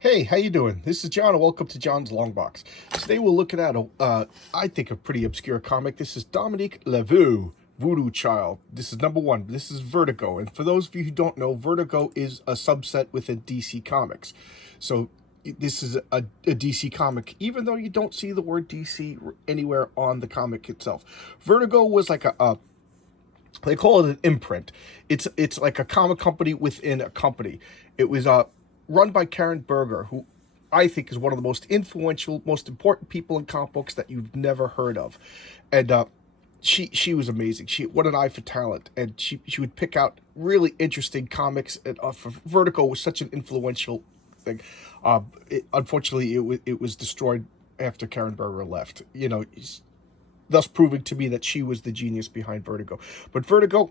Hey, how you doing? This is John, and welcome to John's Long Box. Today we're looking at I think, a pretty obscure comic. This is Dominque Laveau, Voodoo Child. This is number one. This is Vertigo, and for those of you who don't know, Vertigo is a subset within DC Comics. So this is a DC comic, even though you don't see the word DC anywhere on the comic itself. Vertigo was like a they call it an imprint. It's like a comic company within a company. It was run by Karen Berger, who I think is one of the most influential, most important people in comic books that you've never heard of. And she was amazing. What an eye for talent, and she would pick out really interesting comics. And for Vertigo was such an influential thing. Unfortunately, it was destroyed after Karen Berger left. Thus proving to me that she was the genius behind Vertigo. But Vertigo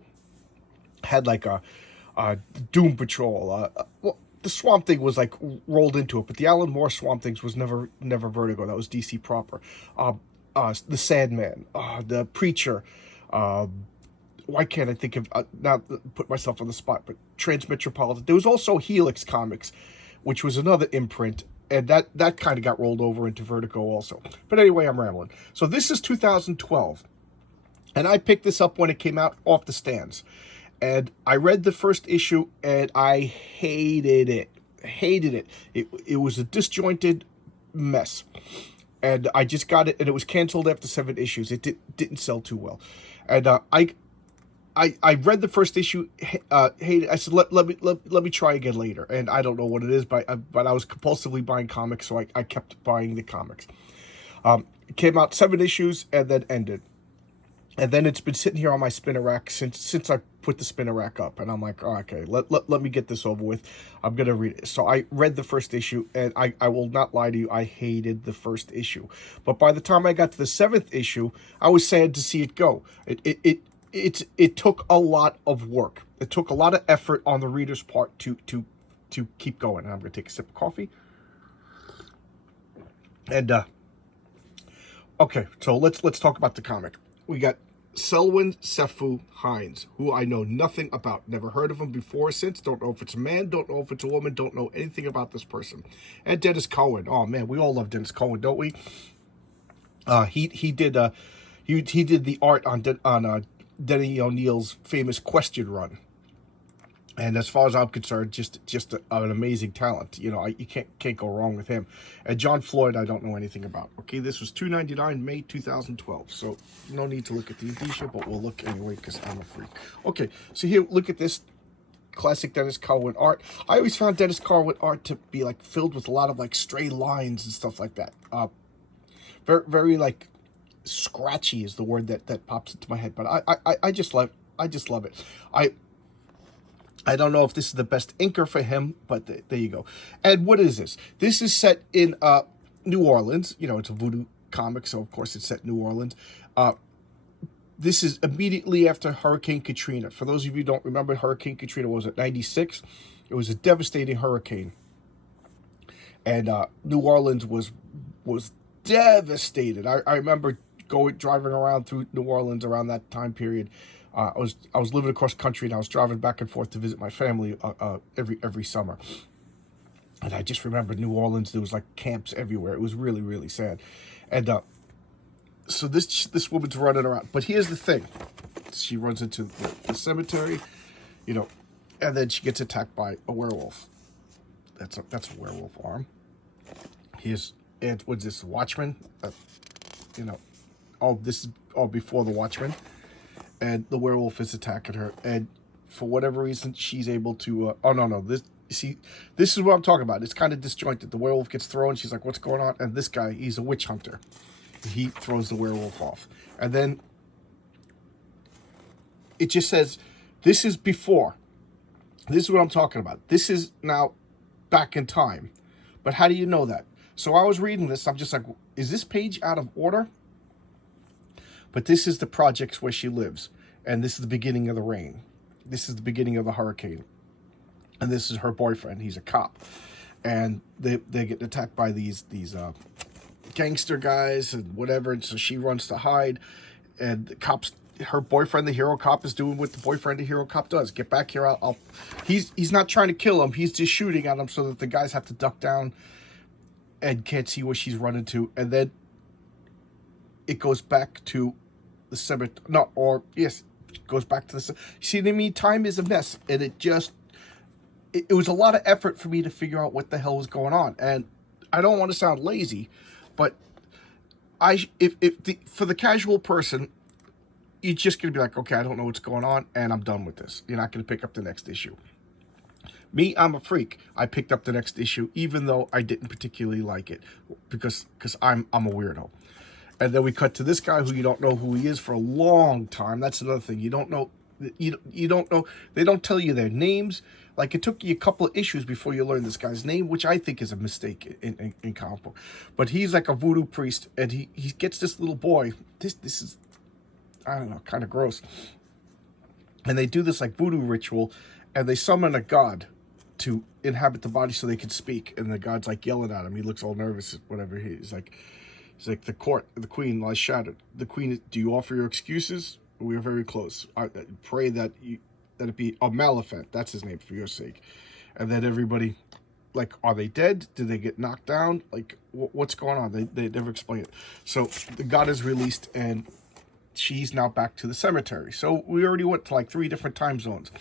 had like a Doom Patrol. Well, the Swamp Thing was like rolled into it, but the Alan Moore Swamp Things was never Vertigo. That was DC proper. The Sandman, the Preacher. Why can't I think of not put myself on the spot? But Transmetropolitan. There was also Helix Comics, which was another imprint. And that kind of got rolled over into Vertigo also. But anyway, I'm rambling. So this is 2012. And I picked this up when it came out off the stands. And I read the first issue, and I hated it. Hated it. It was a disjointed mess. And I just got it, and it was canceled after 7 issues. It didn't sell too well. And I read the first issue, hated. I said, let me try again later. And I don't know what it is, but I was compulsively buying comics, so I kept buying the comics. It came out 7 issues and then ended. And then it's been sitting here on my spinner rack since I put the spinner rack up. And I'm like, oh, okay, let me get this over with. I'm going to read it. So I read the first issue, and I will not lie to you, I hated the first issue. But by the time I got to the 7th issue, I was sad to see it go. It took a lot of work. It took a lot of effort on the reader's part to keep going. And I'm going to take a sip of coffee. And okay, so let's talk about the comic. We got Selwyn Sefu Hines, who I know nothing about. Never heard of him before or since. Don't know if it's a man. Don't know if it's a woman. Don't know anything about this person. And Dennis Cohen. Oh man, we all love Dennis Cohen, don't we? He did the art on Denny O'Neil's famous Question Run, and as far as I'm concerned, just an amazing talent. You can't go wrong with him. And John Floyd, I don't know anything about. Okay, this was $2.99, May 2012. So no need to look at the indicia, but we'll look anyway because I'm a freak. Okay, so here, look at this classic Dennis Cohen art. I always found Dennis Cohen art to be like filled with a lot of like stray lines and stuff like that. Very like scratchy is the word that pops into my head, but I just love it. I don't know if this is the best inker for him, but there you go. And what is this? This is set in New Orleans. It's a voodoo comic, so of course it's set in New Orleans. This is immediately after Hurricane Katrina. For those of you who don't remember, Hurricane Katrina was at 96. It was a devastating hurricane, and New Orleans was devastated. I remember driving around through New Orleans around that time period. I was living across country, and I was driving back and forth to visit my family every summer. And I just remember New Orleans, there was like camps everywhere. It was really, really sad. And so this woman's running around. But here's the thing. She runs into the cemetery, and then she gets attacked by a werewolf. That's a werewolf arm. And what's this, Watchman? This is all before the Watchman. And the werewolf is attacking her, and for whatever reason, she's able to. This is what I'm talking about. It's kind of disjointed. The werewolf gets thrown. She's like, "What's going on?" And this guy, he's a witch hunter. He throws the werewolf off, and then it just says, "This is before." This is what I'm talking about. This is now back in time, but how do you know that? So I was reading this. I'm just like, "Is this page out of order?" But this is the projects where she lives. And this is the beginning of the rain. This is the beginning of the hurricane. And this is her boyfriend. He's a cop. And they get attacked by these gangster guys and whatever. And so she runs to hide. And the cops her boyfriend, the hero cop, is doing what the boyfriend, the hero cop, does. Get back here. He's not trying to kill him. He's just shooting at him so that the guys have to duck down and can't see where she's running to. And then it goes back to the cemetery. No, or yes, it goes back to the. See what I mean? Time is a mess, and it was a lot of effort for me to figure out what the hell was going on. And I don't want to sound lazy, but for the casual person, you're just going to be like, okay, I don't know what's going on, and I'm done with this. You're not going to pick up the next issue. Me, I'm a freak. I picked up the next issue, even though I didn't particularly like it, because I'm a weirdo. And then we cut to this guy who you don't know who he is for a long time. That's another thing. You don't know. You don't know. They don't tell you their names. Like, it took you a couple of issues before you learn this guy's name, which I think is a mistake in comic book. But he's like a voodoo priest, and he gets this little boy. This is, I don't know, kind of gross. And they do this like voodoo ritual, and they summon a god to inhabit the body so they can speak. And the god's like yelling at him. He looks all nervous, whatever. He's like the queen lies shattered. The queen, do you offer your excuses? We are very close. I pray that it be a Malefant. That's his name, for your sake. And then everybody, like, are they dead? Did they get knocked down? Like, what's going on? They never explain it. So the god is released, and she's now back to the cemetery. So we already went to like 3 different time zones.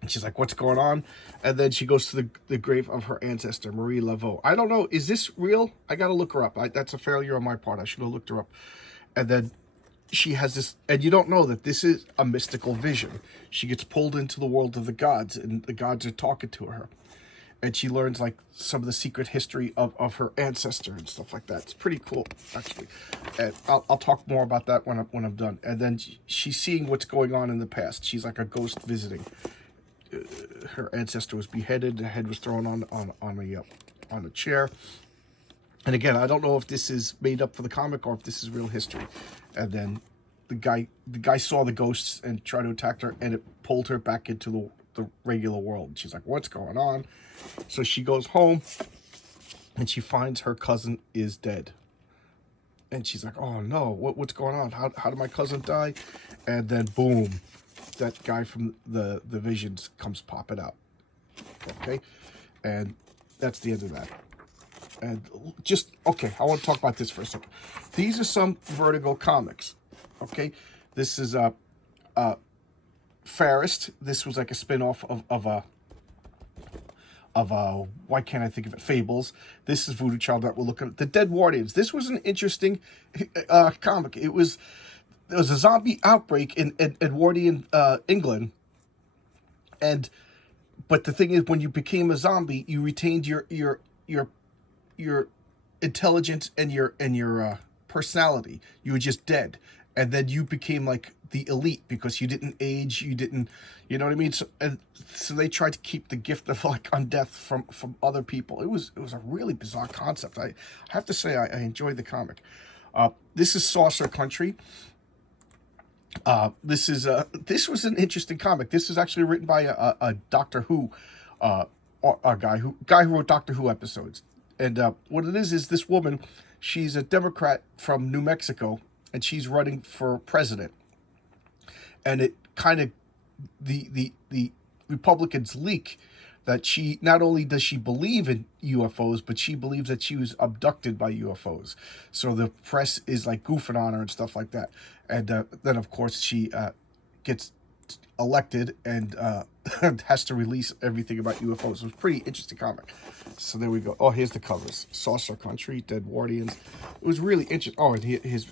And she's like, what's going on? And then she goes to the grave of her ancestor, Marie Laveau. I don't know. Is this real? I got to look her up. That's a failure on my part. I should have looked her up. And then she has this, and you don't know that this is a mystical vision. She gets pulled into the world of the gods, and the gods are talking to her. And she learns, like, some of the secret history of her ancestor and stuff like that. It's pretty cool, actually. And I'll talk more about that when I'm done. And then she's seeing what's going on in the past. She's like a ghost visiting. Her ancestor was beheaded. The head was thrown on a chair. And again, I don't know if this is made up for the comic or if this is real history. And then the guy saw the ghosts and tried to attack her, and it pulled her back into the regular world. She's like, what's going on? So she goes home, and she finds her cousin is dead. And she's like, oh no, what's going on? How did my cousin die? And then boom, that guy from the visions comes popping out. Okay? And that's the end of that. And just, okay, I want to talk about this for a second. These are some Vertigo comics, okay? This is Fairest. This was like a spin-off of why can't I think of it? Fables. This is Voodoo Child that we're looking at. The Dead Guardians. This was an interesting comic. There was a zombie outbreak in Edwardian England, but the thing is, when you became a zombie, you retained your intelligence and your personality. You were just dead, and then you became like the elite because you didn't age, you know what I mean. So they tried to keep the gift of like undeath from other people. It was a really bizarre concept. I have to say I enjoyed the comic. This is Saucer Country. This was an interesting comic. This is actually written by a Doctor Who guy who wrote Doctor Who episodes. And what it is this woman, she's a Democrat from New Mexico, and she's running for president. And it kind of, the Republicans leak that she, not only does she believe in UFOs, but she believes that she was abducted by UFOs. So the press is like goofing on her and stuff like that. And then, of course, she gets elected and has to release everything about UFOs. It was a pretty interesting comic. So there we go. Oh, here's the covers. Saucer Country, Dead Guardians. It was really interesting. Oh, and here's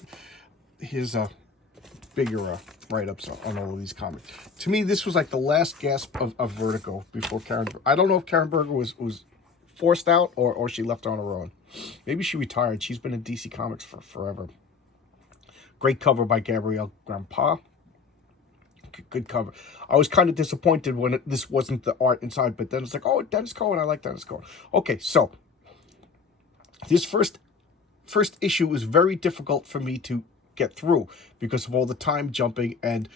bigger write-ups on all of these comics. To me, this was like the last gasp of Vertigo before Karen. I don't know if Karen Berger was forced out or she left on her own. Maybe she retired. She's been in DC Comics for forever. Great cover by Gabrielle Grandpa. Good cover. I was kind of disappointed when this wasn't the art inside, but then it's like, oh, Dennis Cohen. I like Dennis Cohen. Okay, so this first issue was very difficult for me to get through because of all the time jumping, and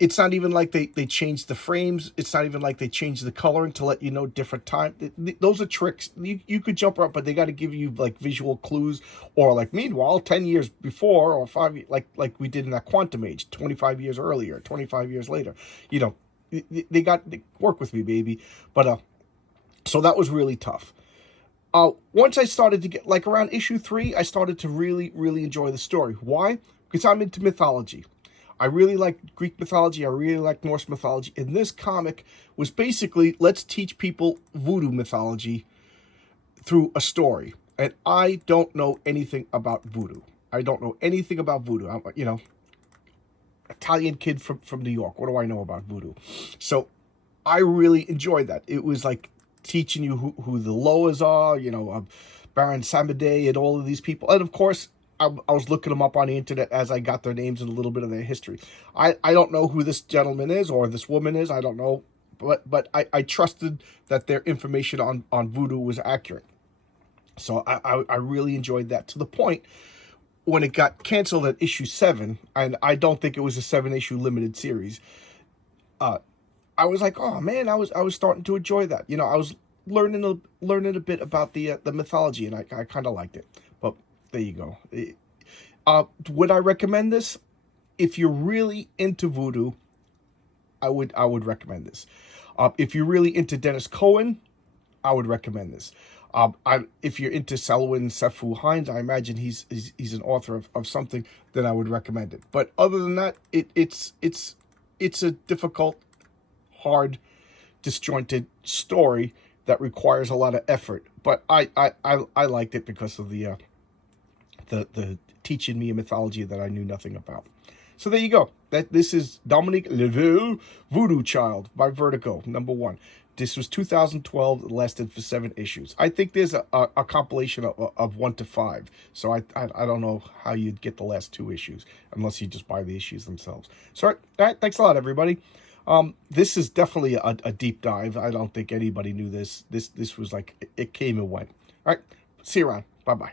It's not even like they changed the frames. It's not even like they changed the coloring to let you know different time. Those are tricks. You could jump around, but they got to give you like visual clues, or like meanwhile 10 years before, or 5, like we did in that Quantum Age, 25 years earlier, 25 years later. You know, they work with me, baby. But so that was really tough. Once I started to get, like around issue 3, I started to really enjoy the story. Why? Because I'm into mythology. I really like Greek mythology. I really like Norse mythology. And this comic was basically, let's teach people voodoo mythology through a story. And I don't know anything about voodoo. I don't know anything about voodoo. I'm, you know, Italian kid from New York. What do I know about voodoo? So I really enjoyed that. It was like teaching you who the Loas are, you know, Baron Samedi and all of these people. And of course, I was looking them up on the internet as I got their names and a little bit of their history. I don't know who this gentleman is or this woman is. I don't know. But I trusted that their information on voodoo was accurate. So I really enjoyed that, to the point when it got canceled at issue 7, and I don't think it was a 7-issue limited series. I was like, oh man, I was starting to enjoy that. You know, I was learning a bit about the mythology, and I kind of liked it. But there you go. Would I recommend this? If you're really into voodoo, I would recommend this. If you're really into Dennis Cohen, I would recommend this. If you're into Selwyn Sefu Hines, I imagine he's an author of something, then I would recommend it. But other than that, it's a difficult, hard, disjointed story that requires a lot of effort. But I liked it because of the teaching me a mythology that I knew nothing about. So there you go. This is Dominque Laveau, Voodoo Child by Vertigo, #1. This was 2012. It lasted for 7 issues. I think there's a compilation of 1 to 5. So I don't know how you'd get the last 2 issues unless you just buy the issues themselves. So all right, thanks a lot, everybody. This is definitely a deep dive. I don't think anybody knew this. This was like, it came and went. All right, see you around. Bye-bye.